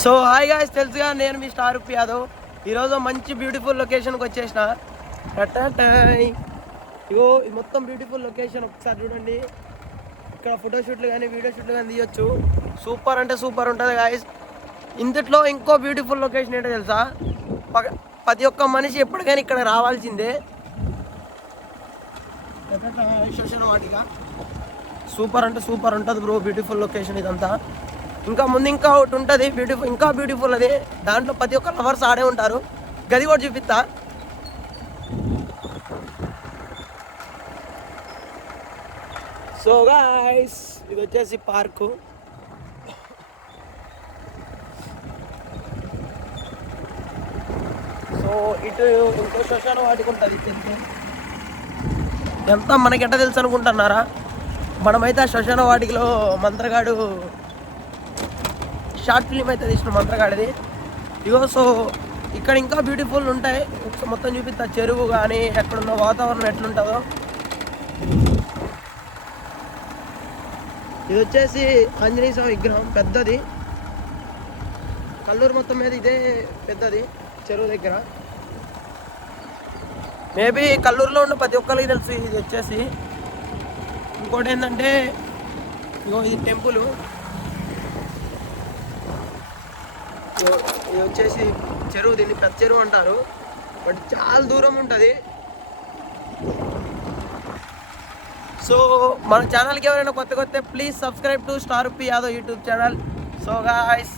So hi guys, తెలుసుగా నేను మీ star Uppi Yadav. ఈరోజు మంచి బ్యూటిఫుల్ లొకేషన్కి వచ్చేసిన. ఇగో ఇది మొత్తం బ్యూటిఫుల్ లొకేషన్, ఒకసారి చూడండి. ఇక్కడ ఫోటోషూట్లు కానీ వీడియో షూట్లు కానీ తీయొచ్చు. సూపర్ అంటే సూపర్ ఉంటుంది గాయ్స్. ఇందులో ఇంకో బ్యూటిఫుల్ లొకేషన్ ఏంటో తెలుసా? ప్రతి ఒక్క మనిషి ఎప్పటికైనా ఇక్కడ రావాల్సిందే. వాటిగా సూపర్ అంటే సూపర్ ఉంటుంది బ్రో, బ్యూటిఫుల్ లొకేషన్ ఇదంతా. ఇంకా ముందు ఇంకా ఒకటి ఉంటుంది బ్యూటిఫుల్, ఇంకా బ్యూటిఫుల్ అది. దాంట్లో ప్రతి ఒక్క లవర్స్ ఆడే ఉంటారు. గది కూడా చూపిస్తా. సో గాయ్స్, ఇది వచ్చేసి పార్కు. సో ఇటు ఇంకో శ్మశాన వాటికి ఉంటుంది. ఎంత మనకి ఎట్ట తెలుసు అనుకుంటున్నారా? మనమైతే ఆ శ్మశాన వాటికలో మంత్రగాడు షార్ట్ ఫిలిం అయితే తీసిన మంత్రగాడిది. ఇగో సో ఇక్కడ ఇంకా బ్యూటిఫుల్ ఉంటాయి. మొత్తం చూపిస్తా. చెరువు కానీ ఎక్కడున్న వాతావరణం ఎట్లుంటుందో. ఇది వచ్చేసి ఆంజనేయ స్వామి విగ్రహం, పెద్దది. కల్లూరు మొత్తం మీద ఇదే పెద్దది చెరువు దగ్గర. మేబీ కల్లూరులో ఉన్న ప్రతి ఒక్కరికి తెలుసు. ఇది వచ్చేసి ఇంకోటి ఏంటంటే, ఇగో ఇది టెంపుల్. ఇది వచ్చేసి చెరువు, దీన్ని పెద్ద చెరువు అంటారు, బట్ చాలా దూరం ఉంటుంది. సో మన ఛానల్కి ఎవరైనా కొత్త please subscribe to star Uppi Yadav YouTube channel. So guys,